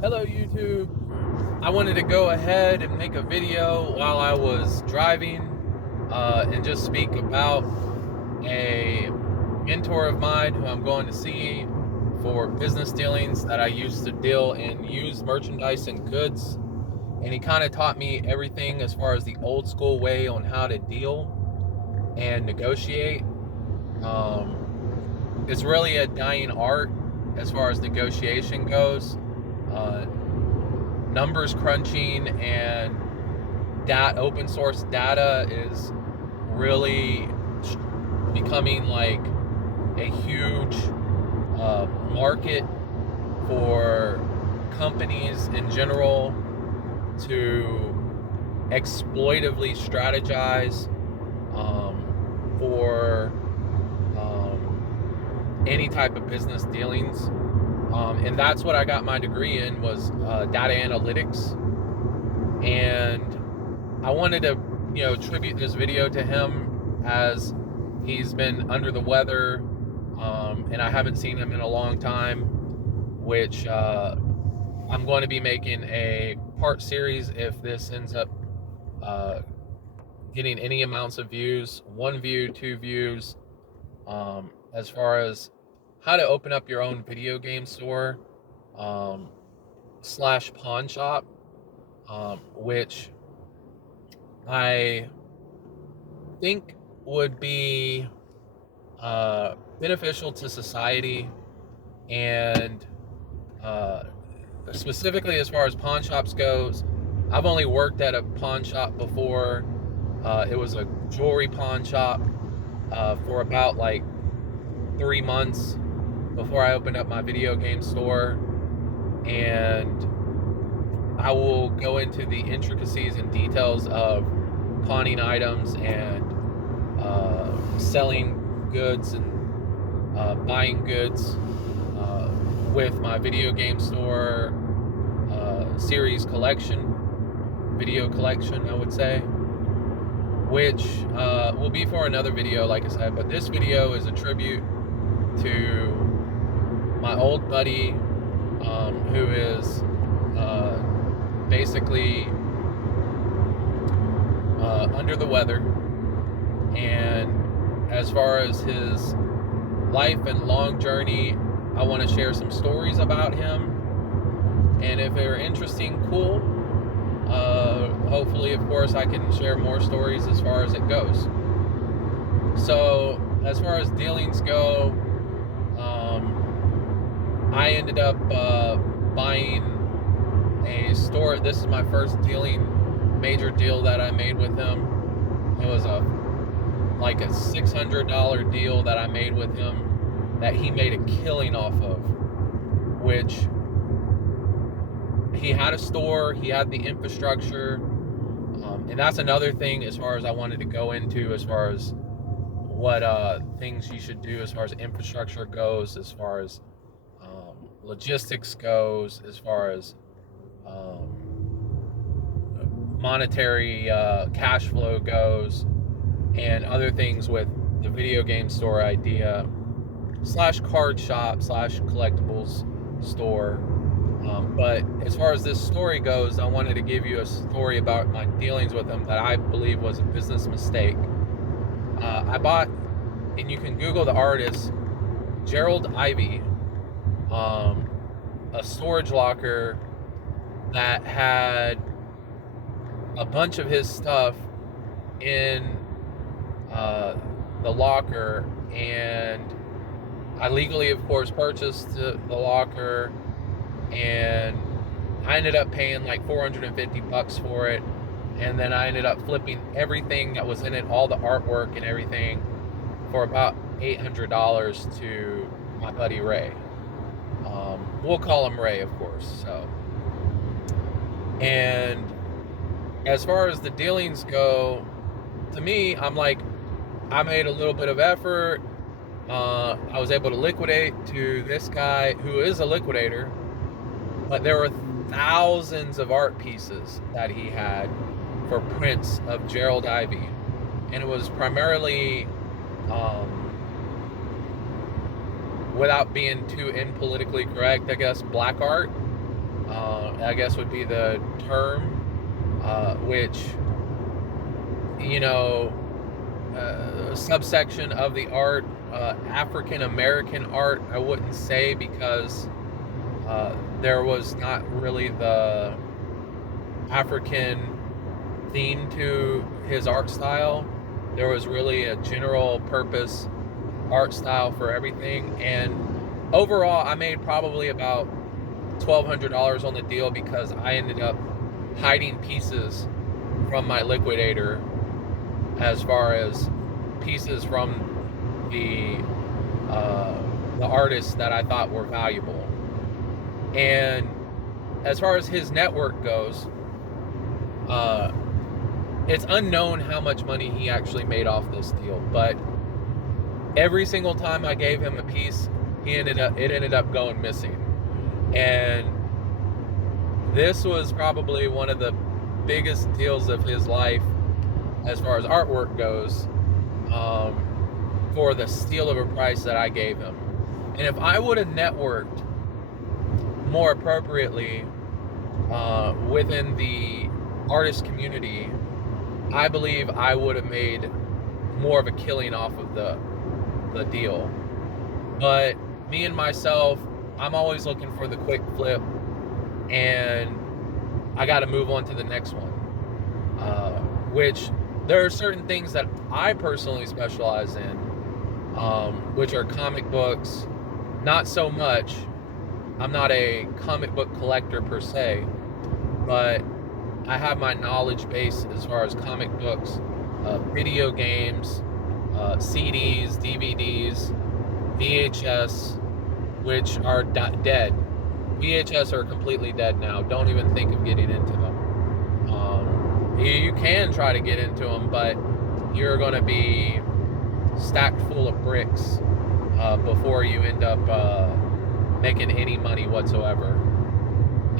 Hello YouTube. I wanted to go ahead and make a video while I was driving and just speak about a mentor of mine who I'm going to see for business dealings that I used to deal in used merchandise and goods. And he kind of taught me everything as far as the old school way on how to deal and negotiate. It's really a dying art as far as negotiation goes. Uh, Numbers crunching and open source data is really becoming like a huge market for companies in general to exploitively strategize for any type of business dealings. And that's what I got my degree in, was data analytics. And I wanted to, tribute this video to him, as he's been under the weather, and I haven't seen him in a long time, which I'm going to be making a part series if this ends up getting any amounts of views, 1 view, 2 views, as far as how to open up your own video game store slash pawn shop, which I think would be beneficial to society, and specifically as far as pawn shops goes. I've only worked at a pawn shop before. It was a jewelry pawn shop for about like 3 months before I opened up my video game store, and I will go into the intricacies and details of pawning items and selling goods and buying goods with my video game store series collection, video collection, I would say, which will be for another video, like I said. But this video is a tribute to my old buddy, who is basically under the weather. And as far as his life and long journey, I want to share some stories about him. And if they're interesting, cool. Hopefully, of course, I can share more stories as far as it goes. So, as far as dealings go, I ended up buying a store. This is my first major deal that I made with him. It was a $600 deal that I made with him that he made a killing off of, which he had a store, he had the infrastructure, and that's another thing as far as I wanted to go into, as far as what things you should do as far as infrastructure goes, as far as logistics goes, as far as monetary cash flow goes, and other things with the video game store idea slash card shop slash collectibles store. But as far as this story goes, I wanted to give you a story about my dealings with him that I believe was a business mistake. I bought, and you can Google the artist, Gerald Ivy, a storage locker that had a bunch of his stuff in the locker, and I legally, of course, purchased the locker, and I ended up paying like $450 for it, and then I ended up flipping everything that was in it, all the artwork and everything, for about $800 to my buddy Ray. We'll call him Ray, of course. So, and as far as the dealings go, to me, I'm like, I made a little bit of effort. I was able to liquidate to this guy who is a liquidator, but there were thousands of art pieces that he had for prints of Gerald Ivy, and it was primarily, without being too impolitically correct, I guess, black art. I guess would be the term, which, you know, subsection of the art, African American art, I wouldn't say, because there was not really the African theme to his art style. There was really a general purpose art style for everything. And overall, I made probably about $1,200 on the deal because I ended up hiding pieces from my liquidator, as far as pieces from the artists that I thought were valuable. And as far as his network goes, it's unknown how much money he actually made off this deal, but every single time I gave him a piece, it ended up going missing. And this was probably one of the biggest deals of his life as far as artwork goes, for the steal of a price that I gave him. And if I would have networked more appropriately within the artist community, I believe I would have made more of a killing off of the deal. But me and myself, I'm always looking for the quick flip, and I got to move on to the next one. Which there are certain things that I personally specialize in, which are comic books. Not so much. I'm not a comic book collector per se, but I have my knowledge base as far as comic books, video games, CDs, DVDs, VHS, which are dead. VHS are completely dead now. Don't even think of getting into them. You can try to get into them, but you're going to be stacked full of bricks before you end up making any money whatsoever.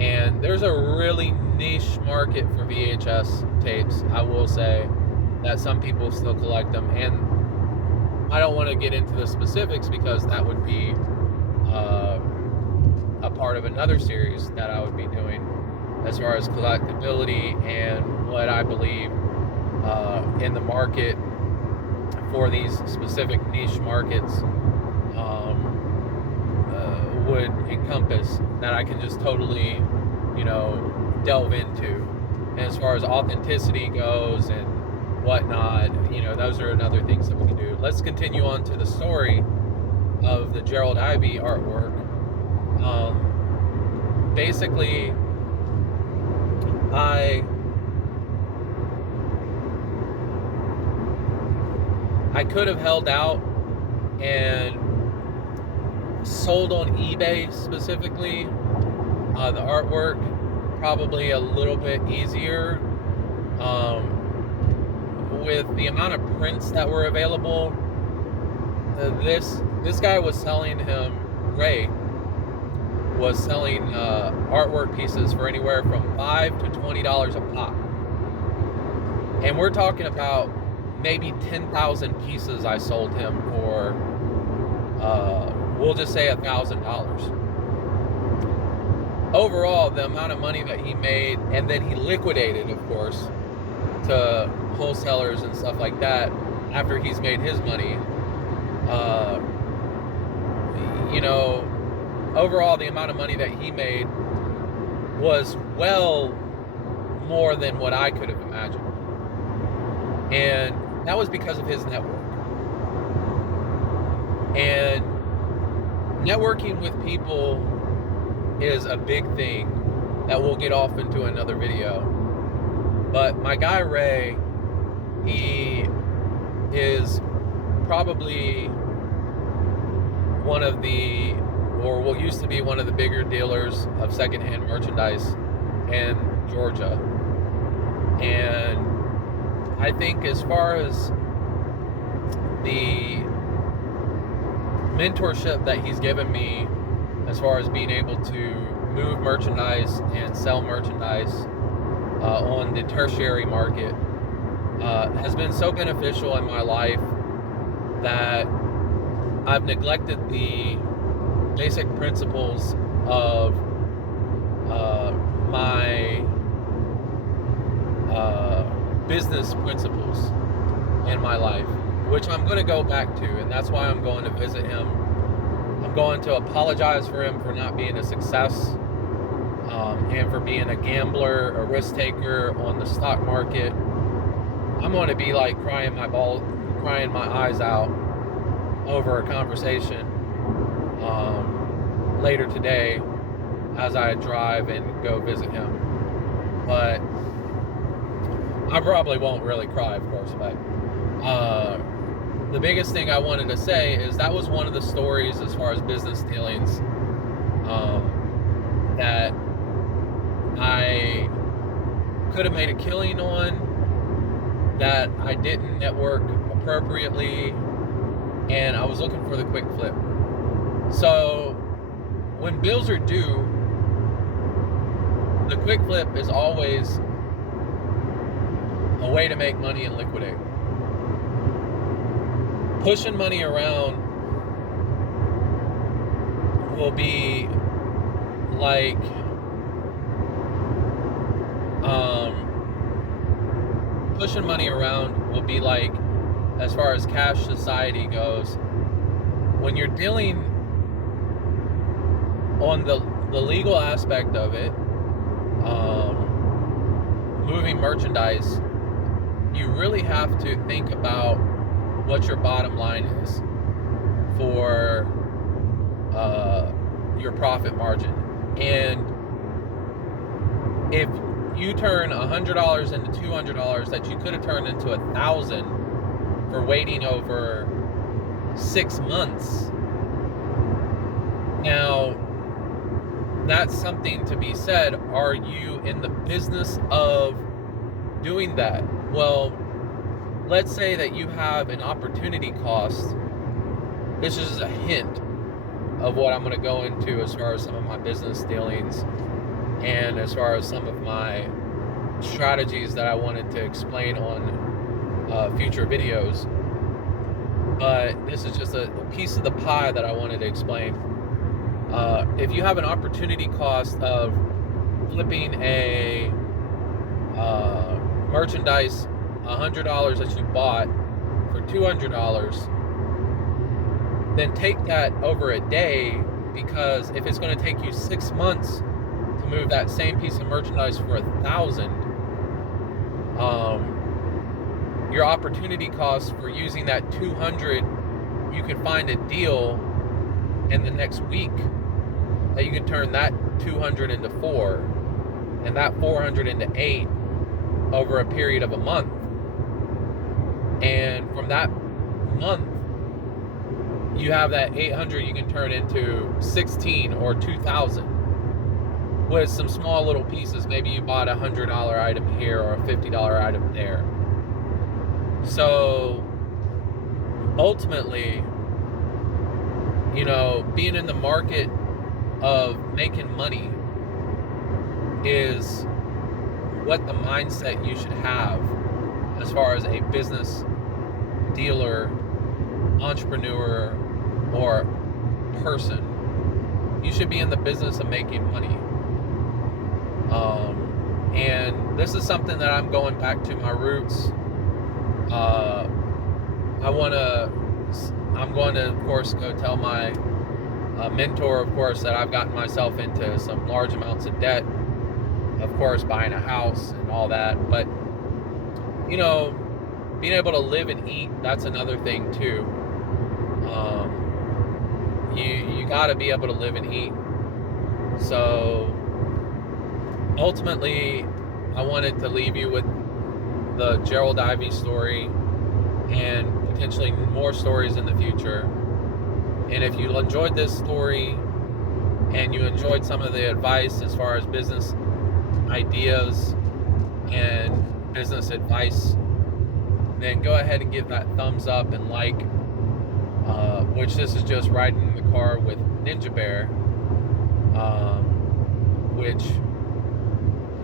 And there's a really niche market for VHS tapes, I will say, that some people still collect them. And I don't want to get into the specifics because that would be a part of another series that I would be doing as far as collectability and what I believe in the market for these specific niche markets would encompass, that I can just totally, delve into. And as far as authenticity goes and whatnot, those are another things that we can do. Let's continue on to the story of the Gerald Ivey artwork. Basically, I could have held out and sold on eBay specifically the artwork, probably a little bit easier. With the amount of prints that were available, this guy was selling Ray was selling artwork pieces for anywhere from $5 to $20 a pop. And we're talking about maybe 10,000 pieces I sold him for, we'll just say $1,000. Overall, the amount of money that he made, and then he liquidated, of course, to wholesalers and stuff like that after he's made his money. Overall, the amount of money that he made was well more than what I could have imagined. And that was because of his network. And networking with people is a big thing that we'll get off into another video. But my guy Ray, he is probably one of the, or what used to be one of the bigger dealers of secondhand merchandise in Georgia. And I think as far as the mentorship that he's given me, as far as being able to move merchandise and sell merchandise on the tertiary market, has been so beneficial in my life that I've neglected the basic principles of my business principles in my life, which I'm going to go back to, and that's why I'm going to visit him. I'm going to apologize for him for not being a success, and for being a gambler, a risk taker on the stock market. I'm going to be like crying my eyes out over a conversation later today as I drive and go visit him. But I probably won't really cry, of course, but the biggest thing I wanted to say is that was one of the stories as far as business dealings that I could have made a killing on, that I didn't network appropriately, and I was looking for the quick flip. So when bills are due, the quick flip is always a way to make money and liquidate. Pushing money around will be like as far as cash society goes, when you're dealing on the legal aspect of it, moving merchandise, you really have to think about what your bottom line is for your profit margin. And if you turn $100 into $200 that you could have turned into $1,000 for waiting over 6 months, now that's something to be said. Are you in the business of doing that? Well, let's say that you have an opportunity cost. This is a hint of what I'm going to go into as far as some of my business dealings and as far as some of my strategies that I wanted to explain on future videos. But this is just a piece of the pie that I wanted to explain. If you have an opportunity cost of flipping a merchandise, $100 that you bought for $200, then take that over a day, because if it's going to take you 6 months to move that same piece of merchandise for $1,000, your opportunity cost for using that $200, you can find a deal in the next week that you can turn that $200 into $400 and that $400 into $800 over a period of a month. And from that month, you have that $800 you can turn into $1,600 or $2,000 with some small little pieces. Maybe you bought a $100 item here or a $50 item there. So ultimately, you know, being in the market of making money is what the mindset you should have as far as a business dealer, entrepreneur, or person. You should be in the business of making money. And this is something that I'm going back to my roots. I'm going to, of course, go tell my mentor, of course, that I've gotten myself into some large amounts of debt, of course, buying a house and all that. But, you know, being able to live and eat, that's another thing too. You got to be able to live and eat. So ultimately, I wanted to leave you with the Gerald Ivey story and potentially more stories in the future. And if you enjoyed this story and you enjoyed some of the advice as far as business ideas and business advice, then go ahead and give that thumbs up and like, which this is just riding in the car with Ninja Bear, which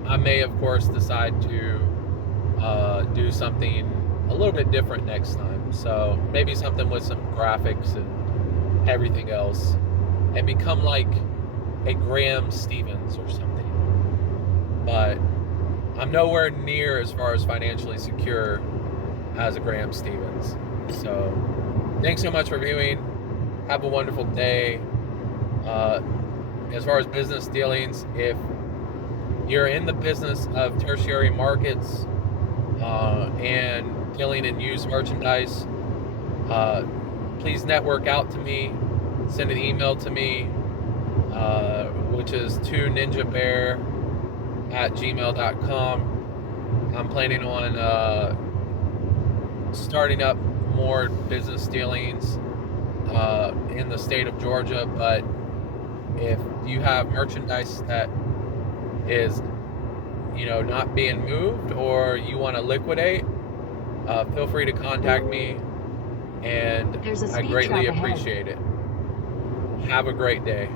I may, of course, decide to do something a little bit different next time. So maybe something with some graphics and everything else, and become like a Graham Stevens or something. but I'm nowhere near as far as financially secure as a Graham Stevens. So thanks so much for viewing. Have a wonderful day. As far as business dealings, if you're in the business of tertiary markets and dealing in used merchandise, please network out to me. Send an email to me, which is 2ninjabear@gmail.com. I'm planning on starting up more business dealings in the state of Georgia, but if you have merchandise that is, not being moved or you want to liquidate, feel free to contact me, and I greatly appreciate it. Have a great day.